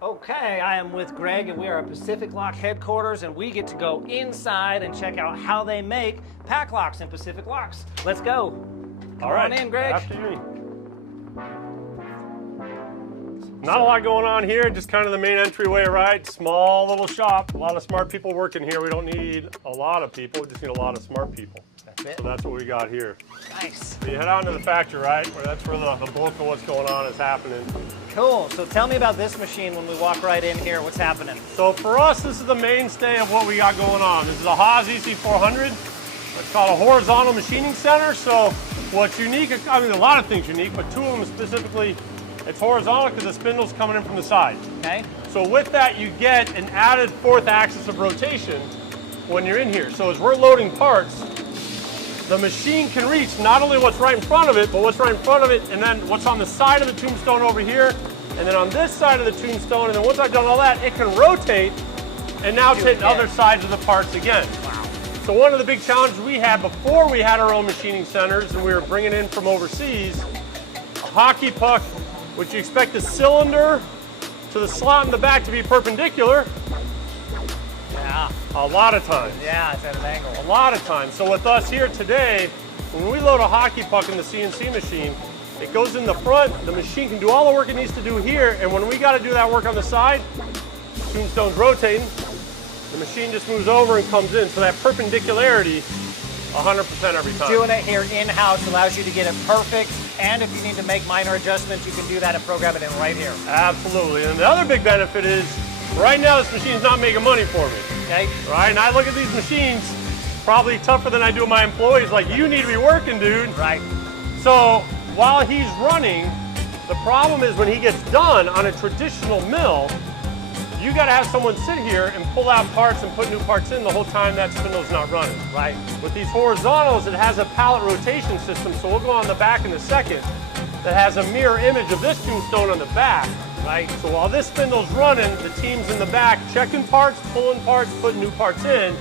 Okay, I am with Greg and we are at PACLOCK headquarters and we get to go inside and check out how they make PACLOCks and Pacific locks. Let's go. Come on in, Greg. After me. Not a lot going on here, just kind of the main entryway, right? Small little shop, a lot of smart people working here. We don't need a lot of people, we just need a lot of smart people. That's it. So that's what we got here. Nice. So you head out into the factory, right? That's where the bulk of what's going on is happening. Cool. So tell me about this machine when we walk right in here. What's happening? So for us, this is the mainstay of what we got going on. This is a Haas EC400. It's called a horizontal machining center. So what's unique, I mean, a lot of things unique, but two of them specifically, it's horizontal because the spindle's coming in from the side. Okay. So with that, you get an added fourth axis of rotation when you're in here. So as we're loading parts, the machine can reach not only what's right in front of it, but what's right in front of it, and then what's on the side of the tombstone over here, and then on this side of the tombstone, and then once I've done all that, it can rotate and now take other sides of the parts again. Wow. So one of the big challenges we had before we had our own machining centers and we were bringing in from overseas, a hockey puck, which you expect the cylinder to the slot in the back to be perpendicular. Yeah. A lot of times. Yeah, it's at an angle. A lot of times. So with us here today, when we load a hockey puck in the CNC machine, it goes in the front, the machine can do all the work it needs to do here, and when we got to do that work on the side, tombstone's rotating, the machine just moves over and comes in. So that perpendicularity, 100% every time. Doing it here in-house allows you to get it perfect, and if you need to make minor adjustments, you can do that and program it in right here. Absolutely. And the other big benefit is, right now this machine's not making money for me. Okay. Right? And I look at these machines, probably tougher than I do with my employees, like, you need to be working, dude. Right. So while he's running, the problem is when he gets done on a traditional mill, you got to have someone sit here and pull out parts and put new parts in the whole time that spindle's not running. Right. With these horizontals, it has a pallet rotation system, so we'll go on the back in a second, that has a mirror image of this tombstone on the back. Right. So while this spindle's running, the team's in the back checking parts, pulling parts, putting new parts in,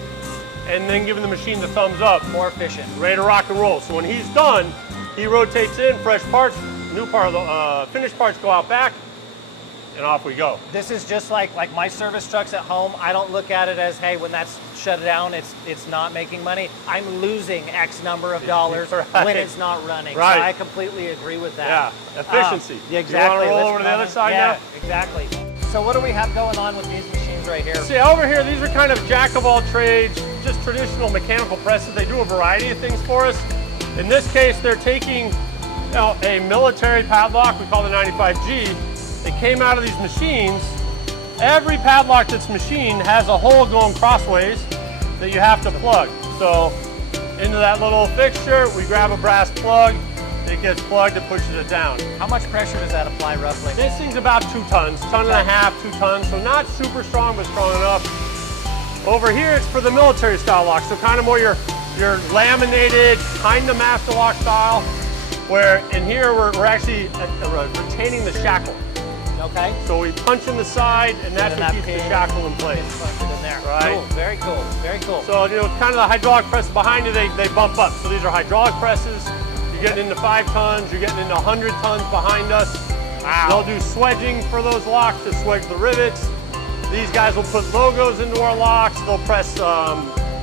and then giving the machine the thumbs up. More efficient. Ready to rock and roll. So when he's done, he rotates in, fresh parts, new part, finished parts go out back, and off we go. This is just like my service trucks at home. I don't look at it as, hey, when that's shut down, it's not making money. I'm losing X number of dollars when it's not running. Right. So I completely agree with that. Yeah, efficiency. Yeah, exactly. You want to roll over to the other side now? now? Exactly. So what do we have going on with these machines right here? See, over here, these are kind of jack of all trades, just traditional mechanical presses. They do a variety of things for us. In this case, they're taking a military padlock, we call the 95G. It came out of these machines. Every padlock that's machined has a hole going crossways that you have to plug. So into that little fixture, we grab a brass plug, it gets plugged, it pushes it down. How much pressure does that apply roughly? This thing's about 2 tons, ton and a half, 2 tons, so not super strong, but strong enough. Over here, it's for the military style lock, so kind of more your laminated, kind of master lock style, where in here we're actually retaining the shackle. Okay. So we punch in the side, and that's what keeps the shackle in place. In there. Right. Cool. Very cool. Very cool. So, you know, kind of the hydraulic presses behind you, they bump up. So these are hydraulic presses. You're getting into 5 tons, you're getting into 100 tons behind us. Wow. They'll do swedging for those locks to swedge the rivets. These guys will put logos into our locks. They'll press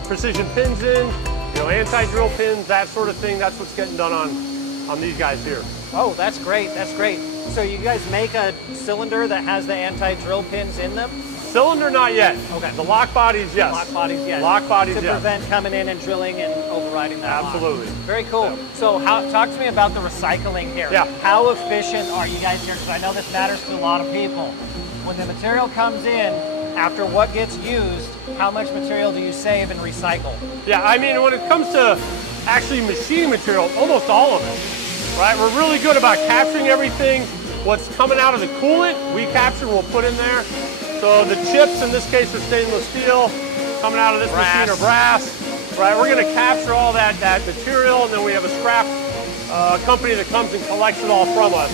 precision pins in, you know, anti-drill pins, that sort of thing. That's what's getting done on these guys here. Oh, that's great. That's great. So you guys make a cylinder that has the anti-drill pins in them? Cylinder, not yet. Okay. The lock bodies, yes. Lock bodies, yes. Lock bodies, to yes. prevent coming in and drilling and overriding that Absolutely. lock. Very cool. Yeah. So talk to me about the recycling here. Yeah. How efficient are you guys here? Because I know this matters to a lot of people. When the material comes in, after what gets used, how much material do you save and recycle? Yeah, I mean, when it comes to actually machine material, almost all of it, right? We're really good about capturing everything. What's coming out of the coolant, we capture, we'll put in there. So the chips, in this case, are stainless steel. Coming out of this machine are brass, right? We're gonna capture all that material, and then we have a scrap company that comes and collects it all from us,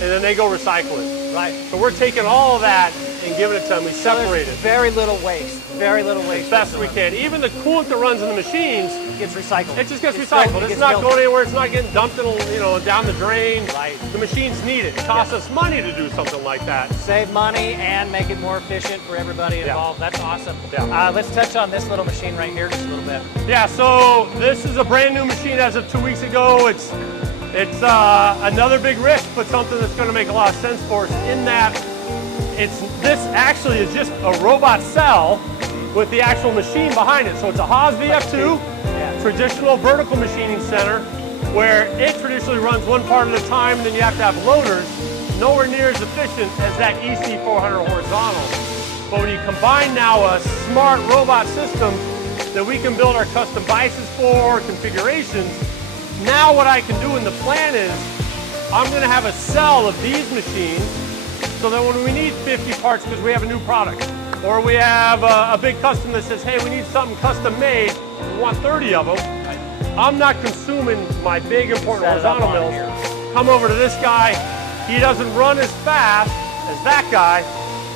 and then they go recycle it. Right. So we're taking all of that and giving it to them. We separate it. Very little waste. Very little waste. As best we can. Even the coolant that runs in the machines gets recycled. It just gets recycled. It's not going anywhere. It's not getting dumped in, down the drain. Right. The machines need it. It costs us money to do something like that. Save money and make it more efficient for everybody involved. That's awesome. Yeah. Let's touch on this little machine right here just a little bit. Yeah. So this is a brand new machine as of 2 weeks ago. It's another big risk, but something that's going to make a lot of sense for us in that this actually is just a robot cell with the actual machine behind it. So it's a Haas VF2, traditional vertical machining center, where it traditionally runs one part at a time, and then you have to have loaders. Nowhere near as efficient as that EC400 horizontal. But when you combine now a smart robot system that we can build our custom biases for, configurations, now what I can do in the plan is I'm going to have a cell of these machines so that when we need 50 parts because we have a new product, or we have a big custom that says, hey, we need something custom made, we want 30 of them, I'm not consuming my big important horizontal mills. Come over to this guy. He doesn't run as fast as that guy,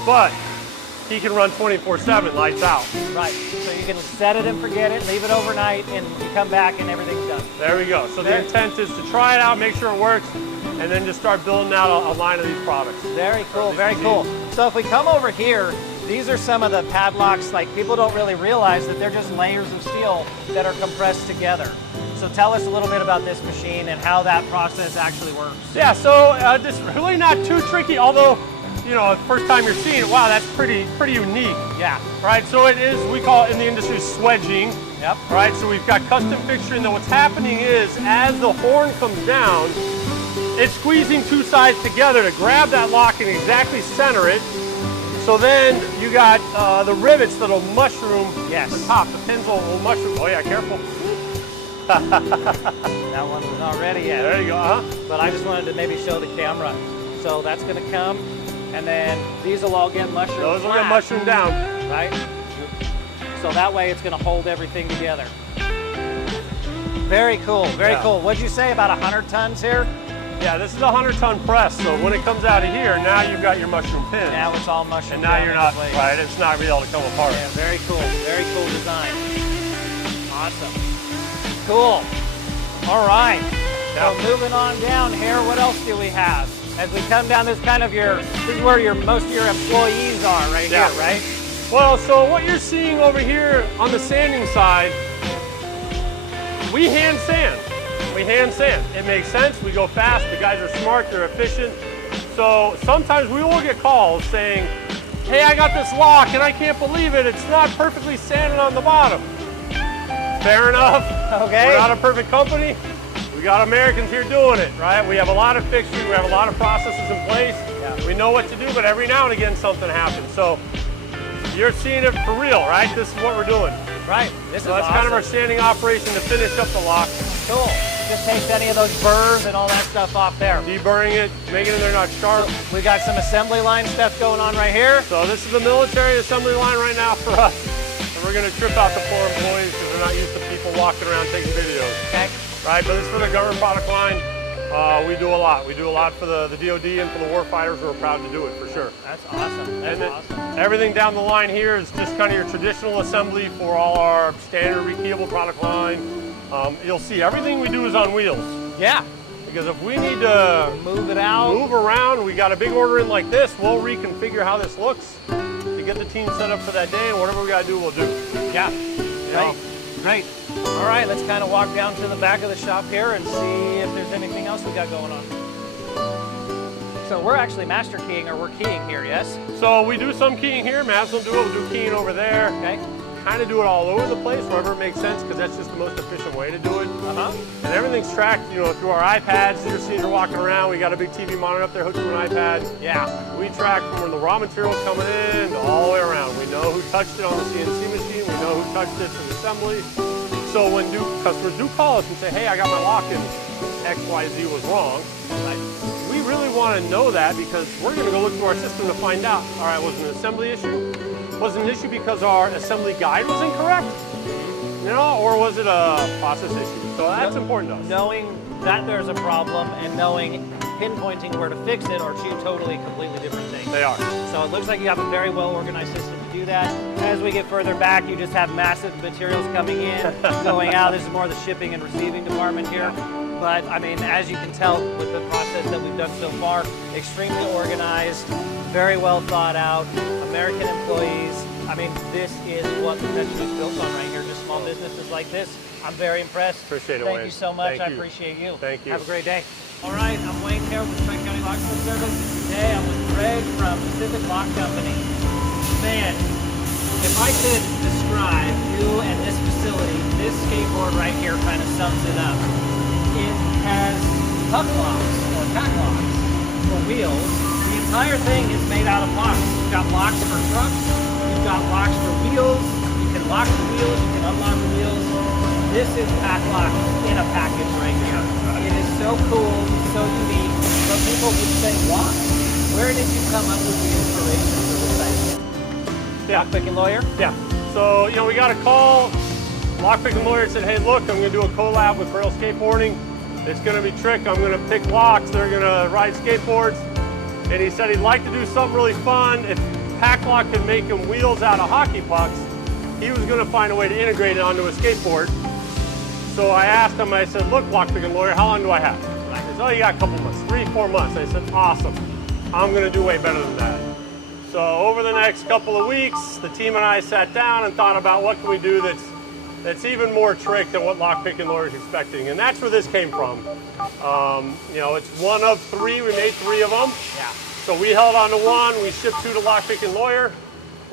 but he can run 24/7, lights out. Right, so you can set it and forget it, leave it overnight, and you come back and everything's done. There we go. So the intent is to try it out, make sure it works, and then just start building out a line of these products. Very cool, very cool. So if we come over here, these are some of the padlocks. Like, people don't really realize that they're just layers of steel that are compressed together. So tell us a little bit about this machine and how that process actually works. Yeah, so this really not too tricky, although, first time you're seeing it, wow, that's pretty unique. Yeah. Right, so it is, we call it in the industry swedging. Yep. Right, so we've got custom fixturing. That what's happening is, as the horn comes down, it's squeezing two sides together to grab that lock and exactly center it. So then you got the rivets that'll mushroom the top. The pins will mushroom. Oh yeah, careful. That one was not ready yet. There you go, But I just wanted to maybe show the camera. So that's going to come, and then these will all get mushroomed. Those will get mushroomed down. Right? So that way it's going to hold everything together. Very cool, very cool. What'd you say, about 100 tons here? Yeah, this is a 100-ton press, so when it comes out of here, now you've got your mushroom pin. Now it's all mushroom. And now you're not, right, it's not really able to come apart. Yeah, very cool design. Awesome. Cool. All right. So moving on down here, what else do we have? As we come down, this is kind of this is where most of your employees are right here, right? Well, so what you're seeing over here on the sanding side, we hand sand. We hand sand. It makes sense. We go fast. The guys are smart. They're efficient. So sometimes we will get calls saying, hey, I got this lock and I can't believe it. It's not perfectly sanded on the bottom. Fair enough. Okay. We're not a perfect company. We got Americans here doing it, right? We have a lot of fixtures. We have a lot of processes in place. Yeah. We know what to do, but every now and again something happens. So you're seeing it for real, right? This is what we're doing. Right. This is that's awesome. kind of our sanding operation to finish up the lock. Cool. Just takes any of those burrs and all that stuff off there. Deburring it, making it they're not sharp. So we got some assembly line stuff going on right here. So this is the military assembly line right now for us. And we're going to trip out the poor employees because they're not used to people walking around taking videos. Okay. Right, but this is for the government product line. We do a lot. We do a lot for the DOD and for the war fighters. We're proud to do it for sure. That's awesome. That's awesome. Everything down the line here is just kind of your traditional assembly for all our standard rekeyable product line. You'll see everything we do is on wheels. Yeah. Because if we need to move it out, move around, we got a big order in like this, we'll reconfigure how this looks to get the team set up for that day, and whatever we got to do, we'll do. Yeah. Great. All right, let's kind of walk down to the back of the shop here and see if there's anything else we got going on. So we're actually master keying, or we're keying here, yes? So we do some keying here. Mavs will do it. We'll do keying over there. Okay. Kind of do it all over the place, wherever it makes sense, because that's just the most efficient way to do it. And everything's tracked, through our iPads. You're seeing her walking around. We got a big TV monitor up there hooked to an iPad. Yeah. We track from when the raw material's coming in to all the way around. We know who touched it on the CNC machine. We know who touched it for the assembly. So when customers do call us and say, hey, I got my lock and XYZ was wrong, we really want to know that, because we're going to go look through our system to find out, all right, was it an assembly issue? Was it an issue because our assembly guide was incorrect? Or was it a process issue? So that's important to us. Knowing that there's a problem and knowing, pinpointing where to fix it are two totally completely different things. They are. So it looks like you have a very well organized system to do that. As we get further back, you just have massive materials coming in, going out. This is more the shipping and receiving department here. But I mean, as you can tell with the process that we've done so far, extremely organized, very well thought out, American employees. I mean, this is what Potential is built on right here, just small businesses like this. I'm very impressed. Appreciate it, Thank Wayne. you so much. Thank I you. appreciate you. Thank you. Have a great day. All right, I'm Wayne here with Tri-County Locksmith Service. Today I'm with Greg from Pacific Lock Company. Man, if I could describe you and this facility, this skateboard right here kind of sums it up. It has PACLOCks or PACLOCks for wheels. The entire thing is made out of locks. You've got locks for trucks. You've got locks for wheels. You can lock the wheels. You can unlock the wheels. This is PACLOCK in a package right here. It is so cool, so unique. But people would say, why? Where did you come up with the inspiration for this idea? Lockpick and Lawyer? Yeah. So, you know, we got a call. Lockpick and Lawyer said, hey, look, I'm going to do a collab with Rail Skateboarding. It's going to be trick. I'm going to pick locks. They're going to ride skateboards. And he said he'd like to do something really fun. If PACLOCK could make him wheels out of hockey pucks, he was going to find a way to integrate it onto a skateboard. So I asked him, I said, look, Lockpick and Lawyer, how long do I have? And he said, oh, you got a couple months, 3-4 months. I said, awesome. I'm going to do way better than that. So over the next couple of weeks, the team and I sat down and thought about what can we do that's even more trick than what Lockpick and Lawyer is expecting. And that's where this came from. You know, it's one of 3. We made 3 of them. Yeah. So we held on to 1. We shipped 2 to Lockpick and Lawyer.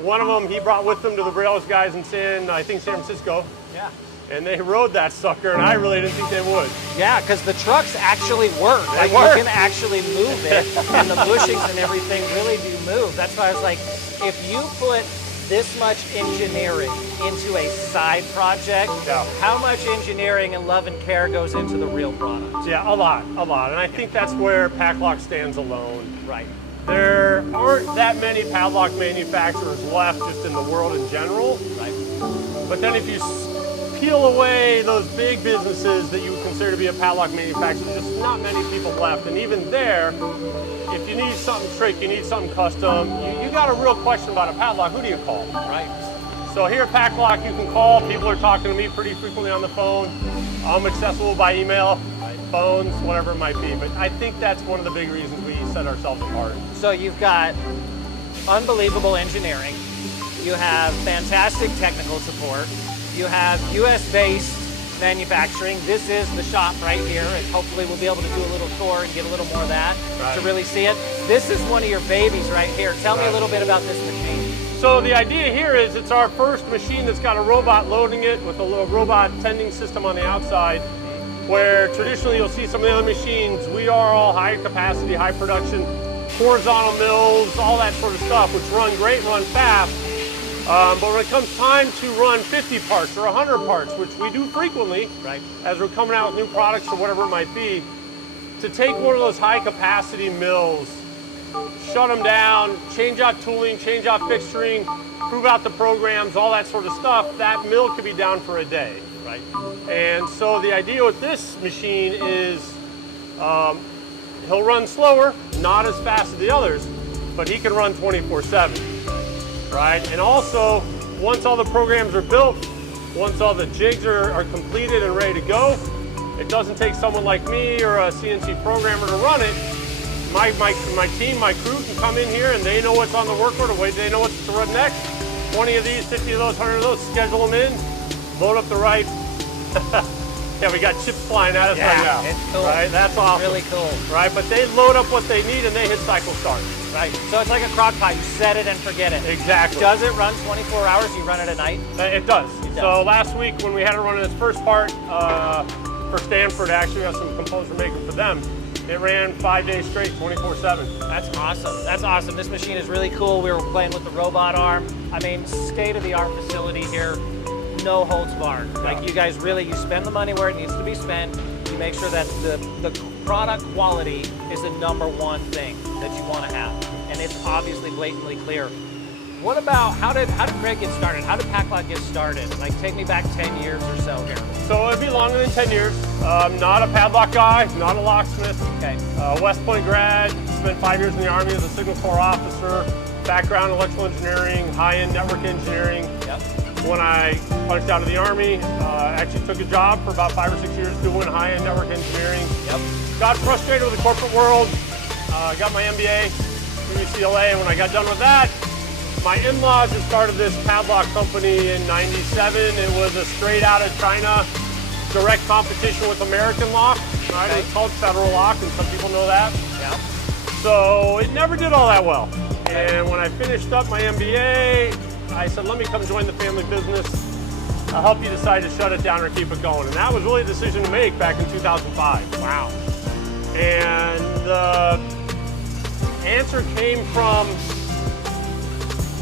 One of them he brought with him to the Rails guys in San Francisco. Yeah. And they rode that sucker, and I really didn't think they would. Yeah, because the trucks actually work. Like work. you can actually move it, and the bushings and everything really do move. That's why I was like, if you put this much engineering into a side project, Yeah. how much engineering and love and care goes into the real product? Yeah, a lot. And I think that's where PACLOCK stands alone. Right. There aren't that many padlock manufacturers left just in the world in general. Right. But then if you peel away those big businesses that you would consider to be a padlock manufacturer, there's just not many people left. And even there, if you need something trick, you need something custom, you got a real question about a padlock, who do you call? Right. So here at PACLOCK, you can call. People are talking to me pretty frequently on the phone. I'm accessible by email, phones, whatever it might be. But I think that's one of the big reasons we set ourselves apart. So you've got unbelievable engineering. You have fantastic technical support. You have US-based manufacturing. This is the shop right here, and hopefully we'll be able to do a little tour and get a little more of that to really see it. This is one of your babies right here. Tell me a little bit about this machine. So the idea here is it's our first machine that's got a robot loading it with a little robot tending system on the outside, where traditionally you'll see some of the other machines, we are all high capacity, high production, horizontal mills, all that sort of stuff, which run great, run fast. But when it comes time to run 50 parts or 100 parts, which we do frequently, Right. as we're coming out with new products or whatever it might be, to take one of those high capacity mills, shut them down, change out tooling, change out fixturing, prove out the programs, all that sort of stuff, that mill could be down for a day. Right. And so the idea with this machine is he'll run slower, not as fast as the others, but he can run 24/7. Right? And also, once all the programs are built, once all the jigs are completed and ready to go, it doesn't take someone like me or a CNC programmer to run it. My team, my crew can come in here and they know what's on the work order, they know what to run next. 20 of these, 50 of those, 100 of those, schedule them in, load up the right. Yeah, we got chips flying at us right now. It's cool. Right? That's awesome. Really cool. Right? But they load up what they need and they hit cycle start. Right. So it's like a crock pot. You set it and forget it. Exactly. Does it run 24 hours? You run it at night? It does. It does. So last week when we had it running its first part for Stanford, actually got some composer making for them. It ran 5 days straight, 24/7. That's awesome. That's awesome. This machine is really cool. We were playing with the robot arm. I mean, state-of-the-art facility here. No holds barred. Like you guys really, you spend the money where it needs to be spent. You make sure that the product quality is the #1 thing that you want to have. And it's obviously blatantly clear. What about, how did Craig get started? How did PACLOCK get started? Like, take me back 10 years or so here. So it'd be longer than 10 years. Not a padlock guy, not a locksmith. Okay. West Point grad, spent 5 years in the Army as a Signal Corps officer, background electrical engineering, high-end network engineering. Yep. When I punched out of the Army, actually took a job for about 5 or 6 years doing high-end network engineering. Yep. Got frustrated with the corporate world, got my MBA from UCLA, and when I got done with that, my in-laws had started this padlock company in '97. It was a straight out of China, direct competition with American lock, right? Okay. It's called Federal Lock, and some people know that. Yeah. So it never did all that well. And when I finished up my MBA, I said, let me come join the family business. I'll help you decide to shut it down or keep it going. And that was really a decision to make back in 2005. Wow. And the answer came from,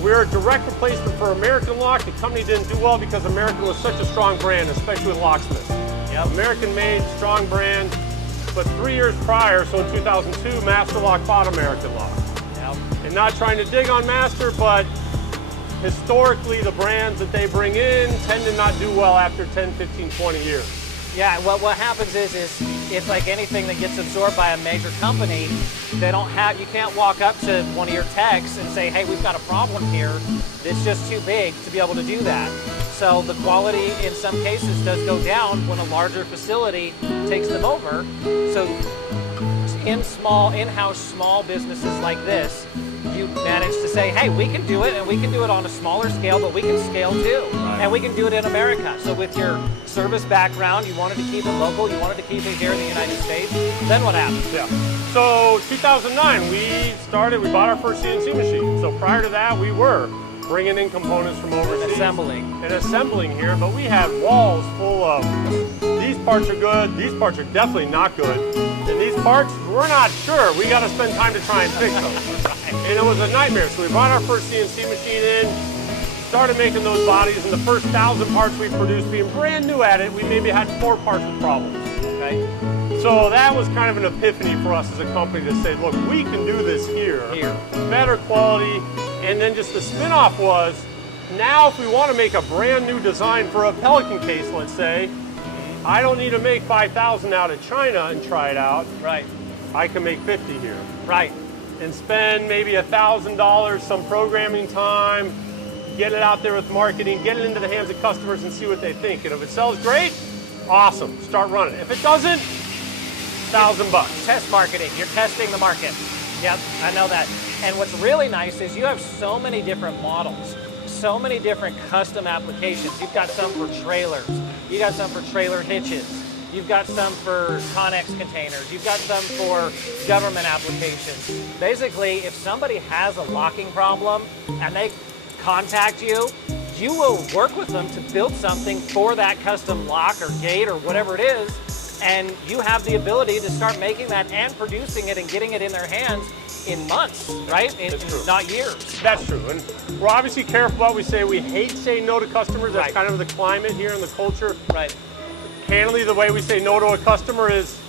we're a direct replacement for American Lock. The company didn't do well because American was such a strong brand, especially with locksmiths. Yep. American made, strong brand, but 3 years prior, so in 2002, Master Lock bought American Lock. Yep. And not trying to dig on Master, but historically the brands that they bring in tend to not do well after 10, 15, 20 years. Yeah, what happens is it's like anything that gets absorbed by a major company. They don't have, you can't walk up to one of your techs and say, hey, we've got a problem here. It's just too big to be able to do that. So the quality in some cases does go down when a larger facility takes them over. So in-house small businesses like this, you manage to say, hey, we can do it, and we can do it on a smaller scale, but we can scale too. Right. And we can do it in America. So with your service background, you wanted to keep it local, you wanted to keep it here in the United States, then what happened? Yeah. So 2009, we bought our first CNC machine. So prior to that, we were bringing in components from overseas. And assembling here, but we had walls full of, these parts are good, these parts are definitely not good, and these parts, we're not sure. We got to spend time to try and fix them. And it was a nightmare. So we brought our first CNC machine in, started making those bodies, and the first 1,000 parts we produced, being brand new at it, we maybe had 4 parts with problems. Okay. So that was kind of an epiphany for us as a company to say, look, we can do this here. Better quality. And then just the spin-off was, now if we want to make a brand new design for a Pelican case, let's say, I don't need to make 5,000 out of China and try it out. Right. I can make 50 here. Right. And spend maybe $1,000, some programming time, get it out there with marketing, get it into the hands of customers and see what they think. And if it sells great, awesome, start running. If it doesn't, $1,000. Test marketing, you're testing the market. Yep, I know that. And what's really nice is you have so many different models, so many different custom applications. You've got some for trailers, you got some for trailer hitches, you've got some for Connex containers, you've got some for government applications. Basically, if somebody has a locking problem and they contact you, you will work with them to build something for that custom lock or gate or whatever it is, and you have the ability to start making that and producing it and getting it in their hands in months, right? Not years. That's true. And we're obviously careful what we say. We hate saying no to customers. That's kind of the climate here in the culture. Right. Candidly, the way we say no to a customer is,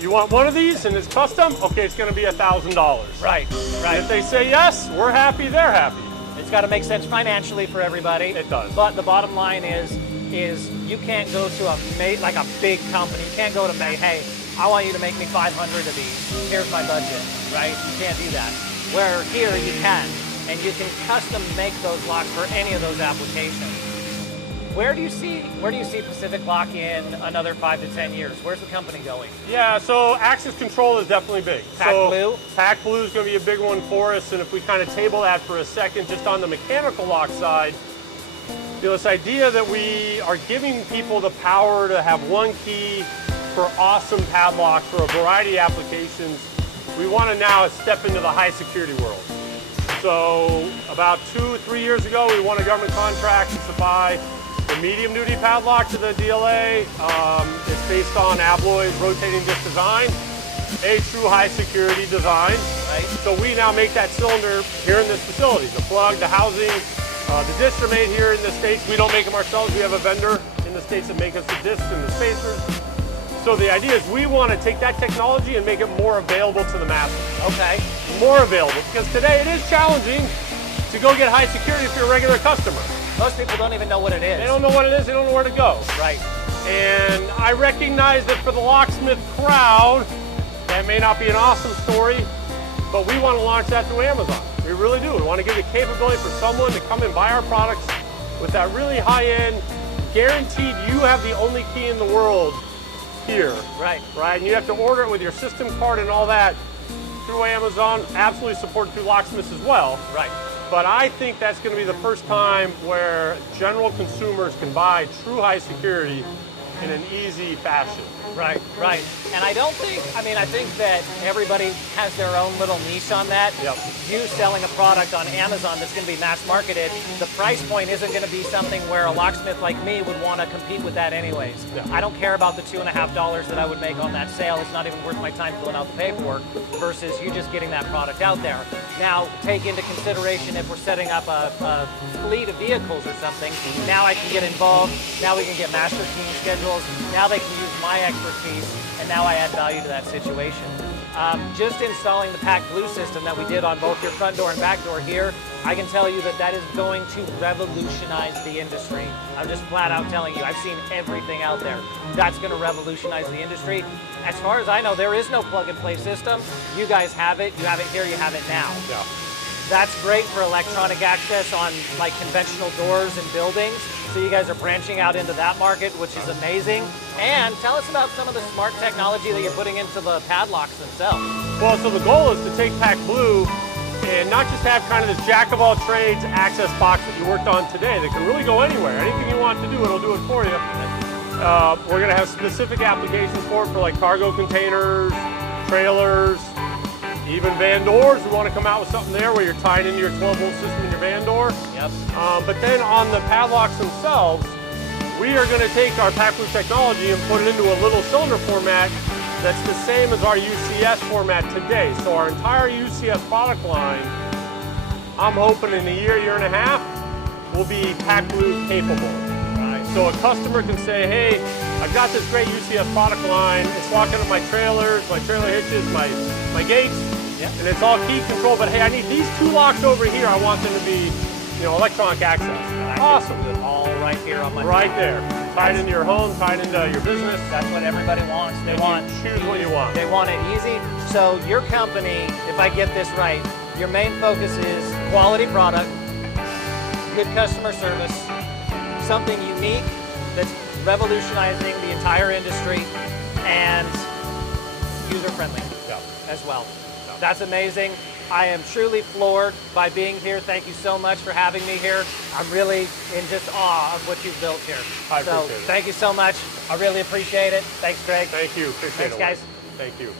you want one of these and it's custom? Okay, it's going to be $1,000. Right. And if they say yes, we're happy, they're happy. It's got to make sense financially for everybody. It does. But the bottom line is you can't go to a big company. You can't go to say, hey, I want you to make me 500 of these. Here's my budget, right? You can't do that. Where here you can, and you can custom make those locks for any of those applications. Where do you see Pacific Lock in another 5 to 10 years? Where's the company going? Yeah, so access control is definitely big. PACLOCK? PACLOCK is going to be a big one for us, and if we kind of table that for a second, just on the mechanical lock side, this idea that we are giving people the power to have one key for awesome padlocks for a variety of applications, we want to now step into the high security world. So about 2-3 years ago, we won a government contract to supply the medium duty padlock to the DLA. It's based on Abloy's rotating disc design, a true high security design. Right. So we now make that cylinder here in this facility. The plug, the housing, the discs are made here in the States. We don't make them ourselves. We have a vendor in the States that make us the discs and the spacers. So the idea is we want to take that technology and make it more available to the masses. Okay. More available, because today it is challenging to go get high security if you're a regular customer. Most people don't even know what it is. They don't know what it is, they don't know where to go. Right. And I recognize that for the locksmith crowd, that may not be an awesome story, but we want to launch that through Amazon. We really do. We want to give the capability for someone to come and buy our products with that really high-end, guaranteed you have the only key in the world here. Right. Right, and you have to order it with your system card and all that through Amazon, absolutely supported through Locksmiths as well. Right. But I think that's going to be the first time where general consumers can buy true high security in an easy fashion. Right, right. And I don't think, I mean, I think that everybody has their own little niche on that. Yep. You selling a product on Amazon that's going to be mass marketed, the price point isn't going to be something where a locksmith like me would want to compete with that anyways. Yeah. I don't care about the $2.50 that I would make on that sale. It's not even worth my time filling out the paperwork versus you just getting that product out there. Now, take into consideration if we're setting up a fleet of vehicles or something, now I can get involved, now we can get master team schedules, now they can use my expertise, and now I add value to that situation. Just installing the PACLOCK system that we did on both your front door and back door here, I can tell you that that is going to revolutionize the industry. I'm just flat out telling you, I've seen everything out there. That's going to revolutionize the industry. As far as I know, there is no plug-and-play system. You guys have it. You have it here. You have it now. Yeah. That's great for electronic access on like conventional doors and buildings. So you guys are branching out into that market, which is amazing. And tell us about some of the smart technology that you're putting into the padlocks themselves. Well, so the goal is to take PACLOCK and not just have kind of this jack-of-all-trades access box that you worked on today that can really go anywhere. Anything you want to do, it'll do it for you. We're going to have specific applications for it for like cargo containers, trailers, even van doors. We want to come out with something there where you're tied into your 12-volt system in your van door. Yep. But then on the padlocks themselves, we are going to take our PACLOCK technology and put it into a little cylinder format that's the same as our UCS format today. So our entire UCS product line, I'm hoping in a year and a half, will be PACLOCK capable. Right. So a customer can say, hey, I've got this great UCS product line. It's locking up my trailers, my trailer hitches, my gates. Yep. And it's all key control, but hey, I need these two locks over here. I want them to be, you know, electronic access. Awesome. All right here on my right there. Tied into your home, tied into your business. That's what everybody wants. They want choose what you want. They want it easy. So your company, if I get this right, your main focus is quality product, good customer service, something unique that's revolutionizing the entire industry, and user-friendly as well. That's amazing. I am truly floored by being here. Thank you so much for having me here. I'm really in just awe of what you've built here. I appreciate it. Thank you so much. I really appreciate it. Thanks, Greg. Thank you. Appreciate it. Thanks, guys. Thank you.